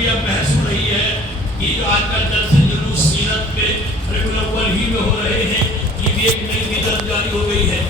بھی اب بحث ہو رہی ہے، یہ جو آج کل جلسے جلوس سیرت پہ ربیع الاول ہی میں ہو رہے ہیں، یہ بھی ایک نئی بدعت جاری ہو گئی ہے۔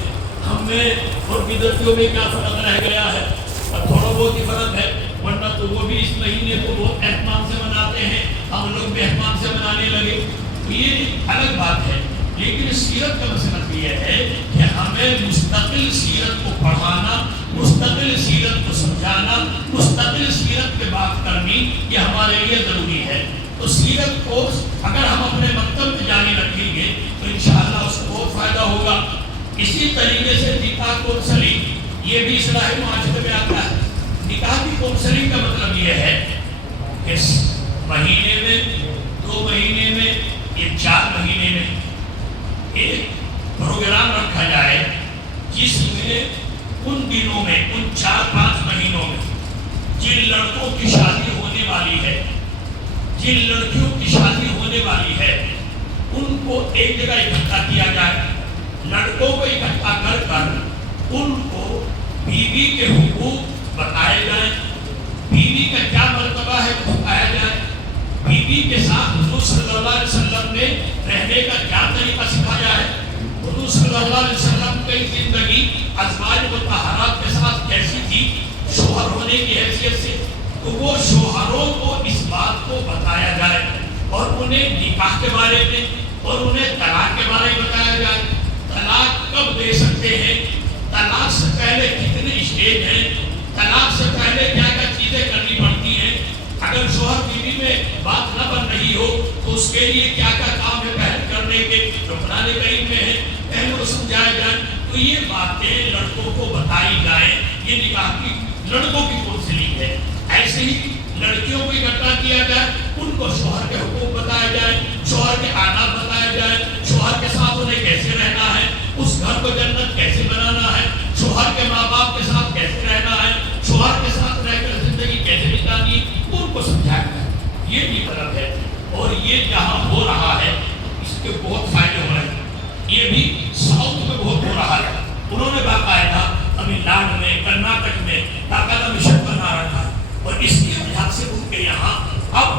ہم میں اور بدعتیوں میں کیا فرق رہ گیا ہے؟ اور تھوڑا بہت ہی فرق ہے، ورنہ تو وہ بھی اس مہینے کو بہت اہتمام سے مناتے ہیں، ہم لوگ بھی اہتمام سے منانے لگے، تو یہ الگ بات ہے۔ لیکن سیرت کا مسئلہ یہ ہے کہ ہمیں مستقل سیرت کو پڑھانا، مستقل سیرت کو سمجھانا، مستقل سیرت پہ بات کرنی، یہ ہمارے لیے ضروری ہے۔ تو سیرت کو اگر ہم اپنے مکتب میں جاری رکھیں گے تو انشاءاللہ اس کو بہت فائدہ ہوگا۔ اسی طریقے سے نکاح کونسلنگ، یہ بھی اصلاح معاشرے میں آتا ہے۔ نکاح کی کونسلنگ کا مطلب یہ ہے کہ مہینے میں، 2 مہینے میں، یا 4 مہینے میں ایک پروگرام رکھا جائے جس میں ان دنوں میں، ان 4-5 مہینوں میں جن لڑکوں کی شادی ہونے والی ہے، جن لڑکیوں کی شادی ہونے والی ہے، ان کو ایک جگہ اکٹھا کیا جائے، لڑکوں کو اکٹھا کر کر ان کو بیوی کے حقوق بتائے جائیں، بیوی کا کیا مرتبہ ہے بتایا جائے، بیوی کے ساتھ حضور صلی اللہ علیہ وسلم نے رہنے کا کیا طریقہ سکھایا ہے، حضور صلی اللہ علیہ وسلم کی زندگی ازواج مطہرات کے ساتھ کیسی تھی شوہر ہونے کی حیثیت سے، تو وہ شوہروں کو اس بات کو بتایا جائے اور انہیں نکاح کے بارے میں اور انہیں طلاق کے بارے میں بتایا جائے۔ طلاق کب دے سکتے ہیں، طلاق سے پہلے کتنے اسٹیج ہیں، طلاق سے پہلے کیا کیا چیزیں کرنی پڑتی ہیں، اگر شوہر بیوی میں بات نہ بن رہی ہو تو اس کے لیے کیا کیا کام ہے پہلے کرنے کے جو قرآن کریم میں ہے، پہلے وہ سمجھایا جائے۔ تو یہ باتیں لڑکوں کو بتائی جائیں، یہ نکاح کی لڑکوں کی کونسلنگ ہے۔ ایسے ہی لڑکیوں کو اکٹھا کیا جائے، ان کو شوہر کے حقوق بتایا جائے، شوہر کے آداب بتایا جائے، شوہر کے ساتھ انہیں کیسے رہنا ہے، اس گھر کو جنت کیسے بنانا ہے، شوہر کے ماں باپ کے ساتھ کیسے رہنا ہے، شوہر کے ساتھ رہ کر زندگی کیسے بتانی ہے، ان کو سمجھایا جائے۔ یہ بھی طرف ہے، اور یہ جہاں ہو رہا ہے اس کے بہت فائدے ہو رہے ہیں۔ یہ بھی ساؤتھ میں بہت ہو رہا ہے، انہوں نے باقاعدہ تمل ناڈو میں، کرناٹک میں باقاعدہ مشن بنا رکھا ہے، اور اس کی وجہ سے ان کے یہاں اب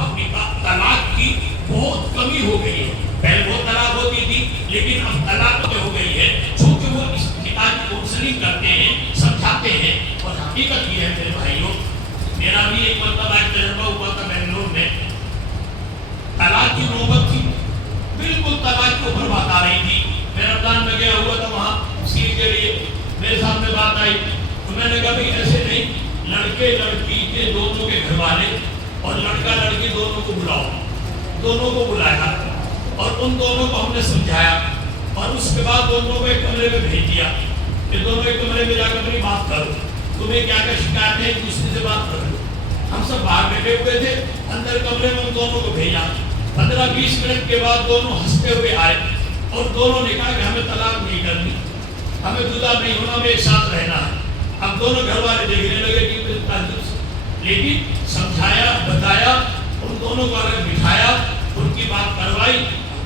طلاق کی بہت کمی ہو گئی ہے۔ پہلے بہت طلاق ہوتی تھی لیکن اب طلاق ہو گئی ہے، چونکہ وہ اس نکاح کی کونسلنگ کرتے ہیں، سمجھاتے ہیں۔ اور حقیقت یہ ہے میرے بھائیوں، میرا بھی ایک مرتبہ ایک تجربہ ہوا تھا بنگلور میں، طلاق کی نوبت تھی، بالکل طلاق کے اوپر بات آ رہی تھی، میں رمضان میں گیا ہوا تھا وہاں تفسیر کے لیے، میرے سامنے بات آئی تو میں نے کہا بھائی ایسے نہیں، لڑکے لڑکی کے دونوں کے گھر والے اور لڑکا لڑکی دونوں کو بلاؤ، دونوں کو بلایا اور ان دونوں کو ہم نے سمجھایا، اور اس کے بعد دونوں کو ایک کمرے میں بھیج دیا کہ دونوں ایک کمرے میں جا کر اپنی بات کرو، تمہیں کیا کیا شکایت ہے ایک دوسرے سے بات کرو۔ ہم سب باہر بیٹھے ہوئے تھے، اندر کمرے میں ان دونوں کو بھیجا، 15-20 منٹ کے بعد دونوں ہنستے ہوئے آئے اور دونوں نے کہا کہ ہمیں طلاق نہیں کرنی، ہمیں جدا نہیں ہونا، ہمیں ایک ساتھ رہنا ہے۔ اب دونوں گھر والے دیکھنے لگے کہ تعلق سے، لیکن سمجھایا، بتایا، ان دونوں کو اگر بٹھایا، ان کی بات کروائی،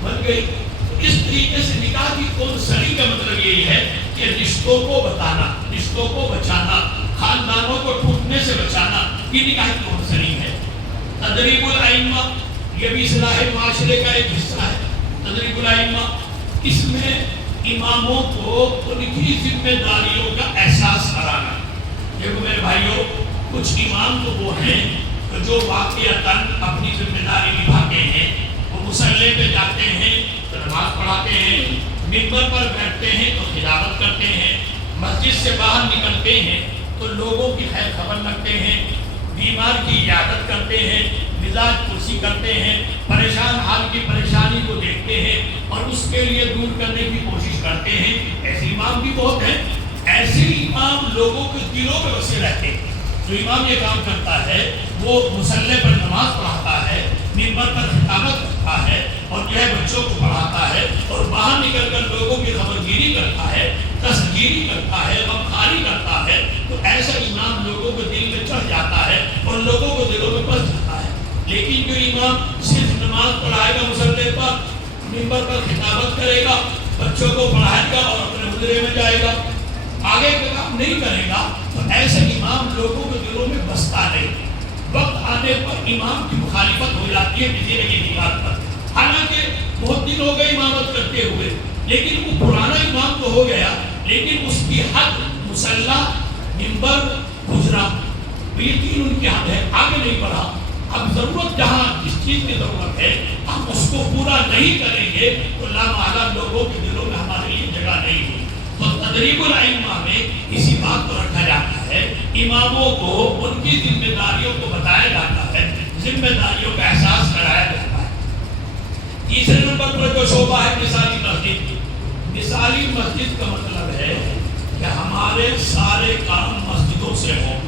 بن گئی۔ تو اس طریقے سے نکاح کی کونسلنگ کا مطلب یہی ہے کہ رشتوں کو بتانا، رشتوں کو بچانا، خاندانوں کو ٹوٹنے سے بچانا، یہ نکاح کی کونسلنگ ہے۔ تدریب الائمہ، یہ بھی اصلاح معاشرے کا ایک حصہ ہے۔ تدریب الائمہ، اس میں اماموں کو ان کی ذمہ داریوں کا احساس کرانا۔ دیکھو میرے بھائیوں، کچھ امام تو وہ ہیں جو واقعتاً اپنی ذمہ داری نبھاتے ہیں، وہ مصلی پہ جاتے ہیں تو نماز پڑھاتے ہیں، منبر پر بیٹھتے ہیں تو خطابت کرتے ہیں، مسجد سے باہر نکلتے ہیں تو لوگوں کی خیر خبر رکھتے ہیں، بیمار کی عیادت کرتے ہیں، مزاج پرسی کرتے ہیں، پریشان حال کی پریشانی کو دیکھتے ہیں اور اس کے لیے دور کرنے کی کوشش کرتے ہیں۔ ایسے امام بھی بہت ہیں، ایسے امام لوگوں کے دلوں میں بسے رہتے ہیں۔ جو امام یہ کام کرتا ہے وہ مصلی پر نماز پڑھاتا ہے، منبر پر خطابت کرتا ہے اور جو ہے بچوں کو پڑھاتا ہے اور باہر نکل کر لوگوں کی خبرگیری کرتا ہے، تسخیری کرتا ہے، غمخواری کرتا ہے، تو ایسا امام لوگوں کے دل میں چڑھ جاتا ہے اور لوگوں کو دلوں میں بس جاتا ہے۔ لیکن جو امام صرف نماز پڑھائے گا مصلی پر، منبر پر خطابت کرے گا، بچوں کو پڑھائے گا اور اپنے حجرے میں جائے گا، آگے کا کام نہیں کرے گا، تو ایسے امام لوگوں کے دلوں میں بستا نہیں۔ وقت آنے پر امام کی مخالفت ہو جاتی ہے کسی نہ کسی بات پر. حالانکہ بہت دن ہو گئے امامت کرتے ہوئے، لیکن وہ پرانا امام تو ہو گیا، لیکن اس کی حد مصلی، منبر، حجرہ، یہ تین ان کی حد ہے، آگے نہیں بڑھا. اب ضرورت جہاں جس چیز کی ضرورت ہے ہم اس کو پورا نہیں کریں گے تو لا محالہ لوگوں کے دلوں میں ہمارے لیے جگہ نہیں ہوگی. تو تدریب الائمہ میں اسی بات کو رکھا جاتا ہے، اماموں کو ان کی ذمہ داریوں کو بتایا جاتا ہے، ذمہ داریوں کا احساس کرایا جاتا ہے. تیسرے نمبر پر جو شعبہ ہے مثالی مسجد. مثالی مسجد کا مطلب ہے کہ ہمارے سارے کام مسجدوں سے ہوں.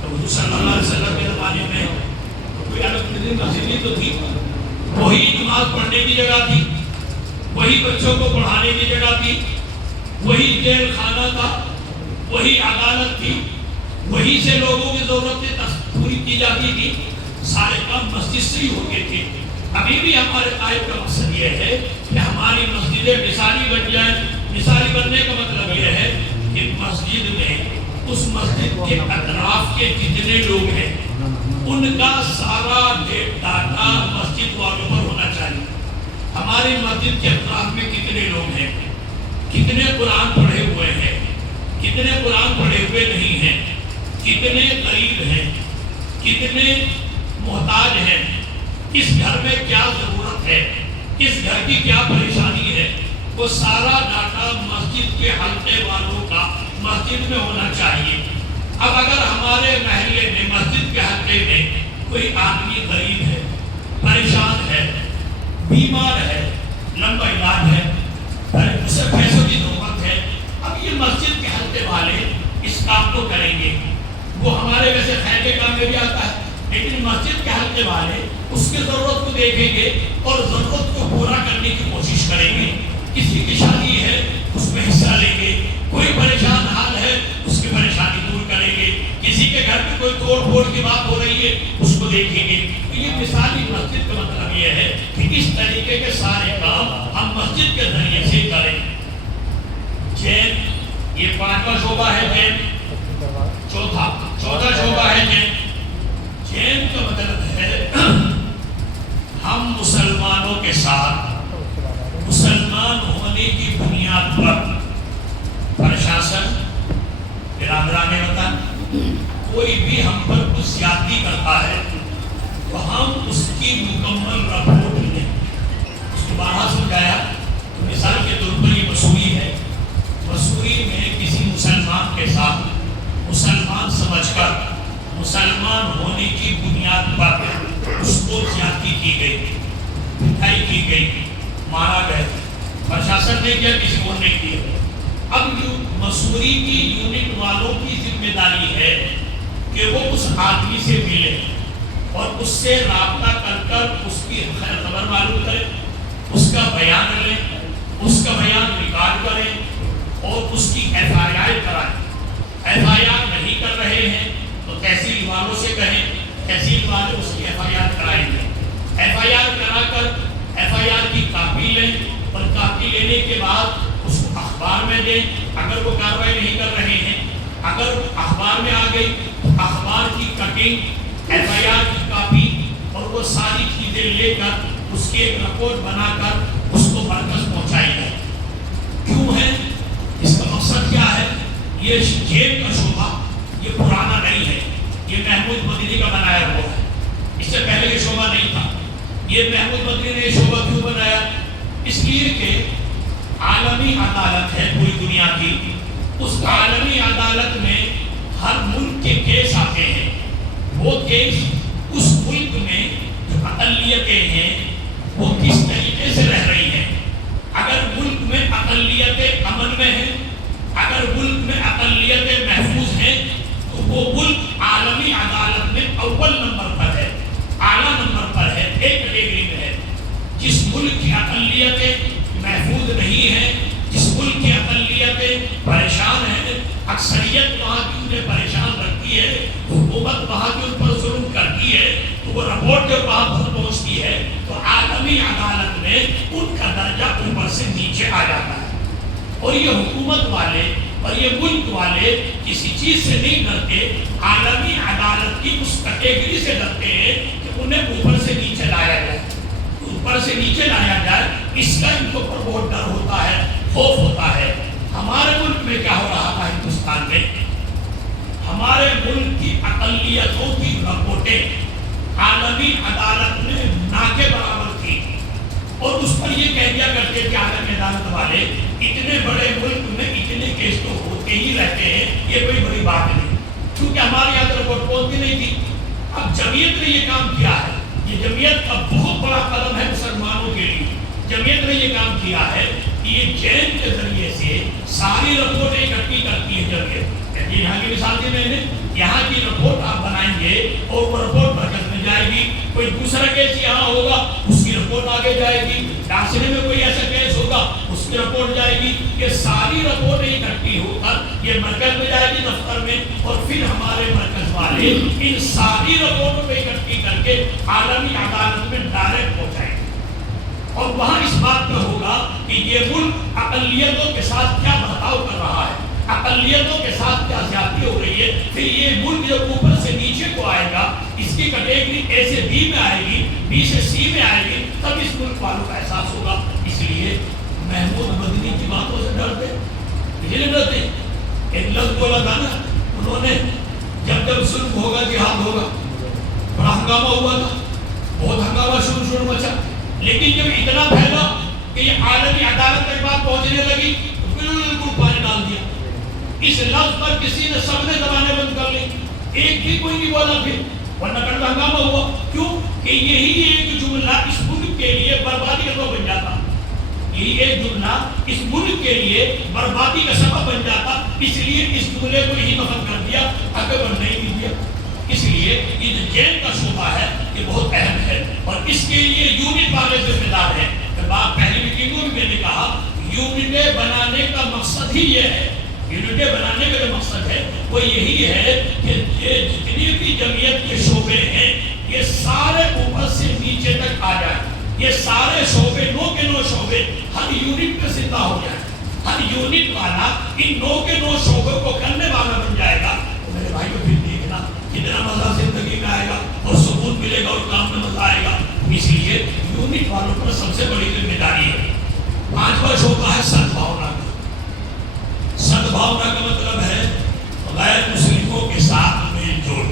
تو حضور صلی اللہ علیہ وسلم کے زمانے میں کوئی الگ مسجد تو تھی، وہی نماز پڑھنے کی جگہ تھی، وہی بچوں کو پڑھانے کی جگہ تھی، وہی جیل خانہ تھا، وہی عدالت تھی، وہی سے لوگوں کی ضرورتیں پوری کی جاتی تھی. سارے کام مسجد سے ہی ہوتے تھے. ابھی بھی ہمارے قائد کا مقصد یہ ہے کہ ہماری مسجدیں مثالی بن جائیں. مثالی بننے کا مطلب یہ ہے کہ مسجد میں اس مسجد کے اطراف کے جتنے لوگ ہیں ان کا سارا ڈاٹا مسجد والوں پر ہونا چاہیے. ہماری مسجد کے اطراف میں کتنے لوگ ہیں، کتنے قرآن پڑھے ہوئے ہیں، کتنے قرآن پڑھے ہوئے نہیں ہیں، کتنے غریب ہیں، کتنے محتاج ہیں، کس گھر میں کیا ضرورت ہے، کس گھر کی کیا پریشانی ہے، وہ سارا ڈاٹا مسجد کے حلقے والوں کا مسجد میں ہونا چاہیے. اب اگر ہمارے محلے میں مسجد کے حلقے میں کوئی آدمی غریب ہے، پریشان ہے، بیمار ہے، لمبا علاج ہے، اسے پیسوں کی ضرورت ہے، اب یہ مسجد کے حلقے والے اس کام کو کریں گے. وہ ہمارے ویسے خیر کے کام میں بھی آتا ہے، لیکن مسجد کے حلقے والے اس کی ضرورت کو دیکھیں گے اور ضرورت کو پورا کرنے کی کوشش کریں گے. کسی کی شادی ہے اس میں حصہ لیں گے، کوئی پریشان حال ہے اس کی پریشانی دور کریں گے، کسی کے گھر میں کوئی توڑ پھوڑ کی بات ہو رہی ہے اس کو دیکھیں گے. تو یہ مثالی مسجد کا مطلب یہ ہے کہ اس طریقے کے سارے کام ہم مسجد کے ذریعے سے کریں. چین، یہ پانچواں شعبہ ہے چین. چوتھا شعبہ ہے چین. چین کا مطلب ہے ہم مسلمانوں کے ساتھ مسلمان ہونے کی بنیاد پر پرشاسن، برادران وطن، کوئی بھی ہم پر کچھ زیادتی کرتا ہے تو ہم اس کی مکمل رپورٹ لیں. اس کو بارہا سمجھایا. مثال کے طور پر یہ مسوری ہے. مسوری میں کسی مسلمان کے ساتھ مسلمان سمجھ کر مسلمان ہونے کی بنیاد پر اس کو زیادتی کی گئی، پٹائی کی گئی، مارا گیا. پرشاسن نے کیا، کسی اور نے کیا. اب مسوری کی یونٹ والوں کی ذمہ داری ہے کہ وہ اس آدمی سے ملے اور اس سے رابطہ کر اس کی خیر خبر معلوم کریں، اس کا بیان لیں، اس کا بیان ریکارڈ کریں اور اس کی ایف آئی آر کرائیں. ایف آئی آر نہیں کر رہے ہیں تو تحصیل والوں سے کہیں، تحصیل والے اس کی ایف آئی آر کرائیں گے. ایف آئی آر کرا کر ایف آئی آر کی کاپی لیں اور کاپی لینے کے بعد اس کو اخبار میں دیں. اگر وہ کارروائی نہیں کر رہے ہیں، اگر اخبار میں آ گئی تو اخبار کی کٹنگ، ایف آئی آر کی کاپی اور وہ ساری چیزیں لے کر اس کی ایک رپورٹ بنا کر اس کو مرکز پہنچائی جائے. کیوں ہے؟ اس کا مقصد کیا ہے؟ یہ جیل کا شعبہ یہ پرانا نہیں ہے، یہ محمود مدنی کا بنایا ہوا ہے. اس سے پہلے یہ شعبہ نہیں تھا. یہ محمود مدنی نے یہ شعبہ کیوں بنایا؟ اس لیے کہ عالمی عدالت ہے پوری دنیا کی. اس عالمی عدالت میں ہر ملک کے کیس آتے ہیں. وہ کیس اس ملک میں جو اقلیتیں ہیں وہ کس طریقے سے رہ رہی ہیں. اگر ملک میں اقلیتیں امن میں ہیں، اگر ملک میں اقلیتیں محفوظ ہیں تو وہ ملک عالمی عدالت میں اول نمبر پر ہے، اعلیٰ نمبر پر ہے، ایک کیٹیگری میں ہے. جس ملک کی اقلیتیں محفوظ نہیں ہیں، جس ملک کی اقلیتیں پریشان ہیں، اکثریت وہاں کی انہیں پریشان رکھتی ہے، حکومت وہاں کے اوپر ظلم کرتی ہے، تو وہ رپورٹ جب وہاں پر پہنچتی ہے تو عالمی عدالت میں ان کا درجہ اوپر سے نیچے آ جاتا ہے. اور یہ حکومت والے اور یہ ملک والے کسی چیز سے نہیں ڈرتے، عالمی عدالت کی اس کیٹیگری سے ڈرتے ہیں کہ انہیں اوپر سے نیچے لایا جائے، اوپر سے نیچے لایا جائے، اس کا ان کو پر بہت ڈر ہوتا ہے، خوف ہوتا ہے۔ ہمارے ملک میں کیا ہو رہا تھا؟ ہندوستان میں ہمارے ملک کی اقلیتوں کی رپورٹیں عالمی عدالت میں نہ کے برابر تھی، اور اس پر یہ کہہ دیا کرتے کہ عالمی عدالت والے اتنے بڑے ملک میں اتنے کیس تو ہوتے ہی رہتے ہیں، یہ کوئی بڑی بات نہیں، کیونکہ ہمارے یہاں رپورٹ پہنچتی نہیں تھی۔ اب جمعیت نے یہ کام کیا ہے، یہ جمعیت کا بہت بڑا قدم ہے مسلمانوں کے لیے۔ جمعیت نے یہ کام کیا ہے کہ یہ جین کے ذریعے سے ساری رپورٹیں اکٹھی کرتی ہے جمعیت۔ یہاں کی مثال دی میں نے، یہاں کی رپورٹ آپ بنائیں گے اور وہ رپورٹ مرکز میں جائے گی، کوئی دوسرا کیس یہاں ہوگا اس کی رپورٹ آگے جائے گی، ڈاسنے میں کوئی ایسا کیس ہوگا اس کی رپورٹ جائے گی، یہ ساری رپورٹیں اکٹھی ہو کر یہ مرکز میں جائے گی دفتر میں، اور پھر ہمارے مرکز والے ان ساری رپورٹوں کو اکٹھی کر کے عالمی عدالت میں ڈائریکٹ پہنچائیں گے، اور وہاں اس بات پہ ہوگا کہ یہ ملک اقلیتوں کے ساتھ کیا برتاؤ کر رہا ہے، اقلیتوں کے ساتھ کیا زیادتی ہو رہی ہے۔ پھر یہ ملک جب اوپر سے نیچے کو آئے گا، اس کی کیٹیگری اے سے بی میں آئے گی، بی سے سی میں آئے گی، تب اس ملک والوں کا احساس ہوگا۔ اس لیے محمود مدنی کی باتوں سے ڈرتے، اس لیے ڈرتے۔ ایک لفظ بولا تھا نا انہوں نے، جب جب ظلم ہوگا جہاد ہوگا، بڑا ہنگامہ ہوا تھا، بہت ہنگامہ شور مچا، لیکن جب اتنا پھیلا کہ یہ عالمی عدالت تک بات پہنچنے لگی تو بالکل پانی ڈال دیا۔ اس لفظ پر کسی نے سب نے زبانیں بند کر لی، ایک بھی کوئی نہیں بولا پھر، ورنہ کل ہنگامہ ہوا۔ کیوں کہ یہی ایک جملہ اس ملک کے لیے بربادی کا سبب بن جاتا، یہی ایک جملہ اس ملک کے لیے بربادی کا سبب بن جاتا، اس لیے اس جملے کو ہی ختم کر دیا، آگے بڑھنے ہی نہیں دیا۔ اس لیے یہ جو جین کا شعبہ ہے یہ بہت اہم ہے، اور اس کے لیے یونٹ والے ذمہ دار ہیں۔ بات پہلی میٹنگوں میں نے کہا یونٹیں بنانے کا مقصد ہی یہ ہے، یونٹیں بنانے کا جو مقصد ہے وہ یہی ہے کہ یہ جتنی بھی جمعیت کے شعبے ہیں یہ سارے اوپر سے نیچے تک آ جائیں، یہ سارے شعبے 9 کے 9 شعبے ہر یونٹ پہ زندہ ہو جائیں، ہر یونٹ والا ان 9 کے 9 شعبوں کو کرنے والا بن جائے گا۔ تو میرے بھائی کو پھر دیکھنا کتنا مزہ زندگی میں آئے گا اور سکون ملے گا اور کام میں مزہ آئے گا۔ اس لیے یونٹ والوں پر سب سے بڑی ذمہ داری ہے۔ 5واں شعبہ ہے سدبھاونا کا۔ سدبھاونا کا مطلب ہے غیر مسلموں کے ساتھ میل جول۔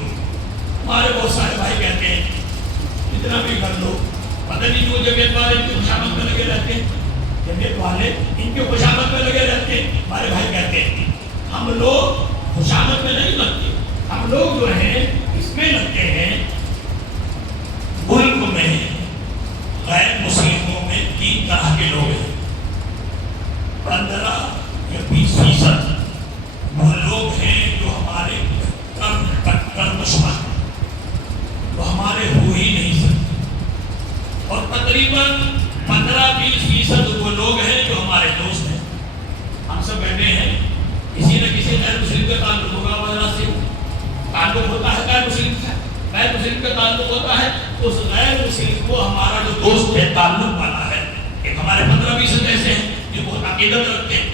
ہمارے بہت سارے بھائی کہتے ہیں اتنا بھی کر لو، پتہ نہیں کیوں جمعیت والے ان کی خوشامد میں لگے رہتے ہیں، جمعیت والے ان کی خوشامد میں لگے رہتے ہیں۔ ہمارے بھائی کہتے ہیں ہم لوگ خوشامد میں نہیں لگتے، ہم لوگ جو ہیں اس میں لگتے ہیں ملک میں غیر مسلموں میں 3 طرح کے لوگ ہیں، 15 یا 20% وہ لوگ ہیں جو ہمارے دشمن ہیں، وہ ہمارے ہو ہی نہیں سکتے، اور تقریباً 15-20% وہ لوگ ہیں جو ہمارے دوست ہیں۔ ہم سب بیٹھے ہیں، کسی نہ کسی غیر مسلم کا تعلق ہوگا، وجہ سے تعلق ہوتا ہے غیر مسلم سے، غیر مسلم کا تعلق ہوتا ہے، اس غیر مسلم کو ہمارا جو دوست ہے تعلق والا ہے۔ ایک ہمارے 15-20 ایسے ہیں جو بہت عقیدت رکھتے ہیں،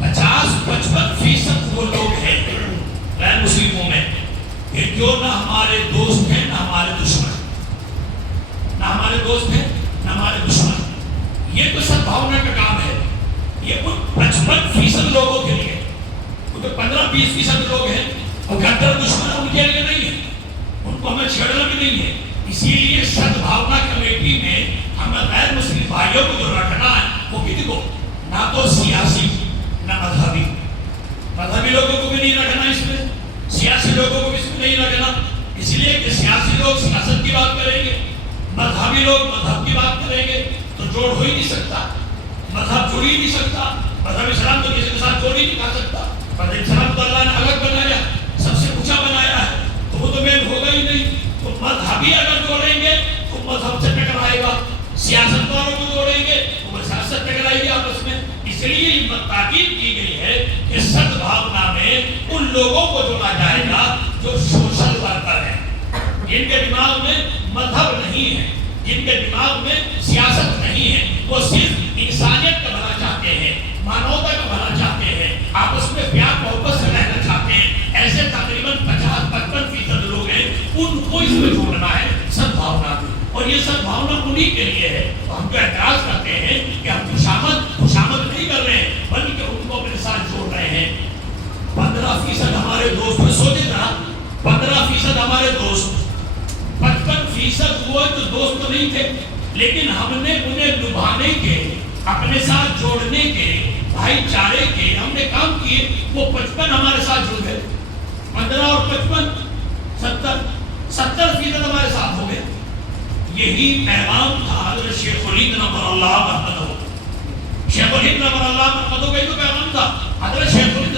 50-55% وہ لوگ ہیں غیر مسلموں میں کہ جو نہ ہمارے دوست ہیں نہ ہمارے دشمن، نہ ہمارے دوست ہیں نہ ہمارے دشمن۔ یہ تو سدبھاونا کا کام ہے، یہ ان 55% لوگوں کے لیے، وہ تو 15-20% لوگ ہیں، اور گدر دشمن ان کے لیے نہیں ہے، ان کو ہمیں چھیڑنا بھی نہیں ہے۔ اسی لیے سدبھاونا کمیٹی میں ہمیں غیر مسلم بھائیوں کو جو رکھنا ہے وہ کسی کو نہ تو سیاسی نہ مذہبی، مذہبی لوگوں کو بھی نہیں رکھنا اس میں، سیاسی لوگوں کو بھی اس میں نہیں رکھنا، اس لیے کہ سیاسی لوگ سیاست کی بات کریں گے، مذہبی لوگ مذہب کی بات کریں گے، تو جوڑ ہو ہی نہیں سکتا، مذہب جوڑ ہی نہیں سکتا، مذہب اسلام تو کسی کے ساتھ جوڑ ہی نہیں کھا سکتا۔ مذہب اسلام تو اللہ نے الگ بنایا، سب سے اونچا بنایا ہے، تو وہ تو میل ہوگا ہی نہیں۔ تو مذہبی اگر جوڑیں گے تو مذہب سے ٹکرائے گا، سیاست والوں کو جوڑیں گے تو وہ سیاست ٹکرائے گی آپس میں۔ اس لیے یہ تاکید کی گئی ہے کہ سدبھاونا میں ان لوگوں کو جوڑا جائے گا جو سوشل ورکر ہیں، جن کے دماغ میں مذہب نہیں ہے، جن کے دماغ میں سیاست نہیں ہے، وہ صرف انسانیت کا بھلا چاہتے ہیں، مانوتا کا بھلا چاہتے ہیں، آپس میں پیار محبت سے رہنا چاہتے ہیں، ایسے تقریباً 50-55% لوگ ہیں، ان کو اس میں جوڑنا ہے سدبھاونا، اور یہ سدبھاونا انہی کے لیے ہے۔ تو ہم جو اعتراض کرتے ہیں کہ ہم خوشامد نہیں کر رہے ہیں، بلکہ ان کو اپنے ساتھ جوڑ رہے ہیں۔ 15% ہمارے دوست ہیں، سوچے ذرا 15% ہمارے دوست، 55% وہ تو دوست تو نہیں تھے، لیکن ہم نے انہیں لبھانے کے، اپنے ساتھ جوڑنے کے، بھائی چارے کے ہم نے کام کیے، وہ 55 ہمارے ساتھ جڑ گئے۔ 15 اور 55 70% ہمارے ساتھ ہو گئے۔ یہی پیغام تھا حضرت شیخ الہند نور اللہ مرقدہ، شیخ الہند نور اللہ مرقدہ کا جو پیغام تھا، حضرت شیخ الہند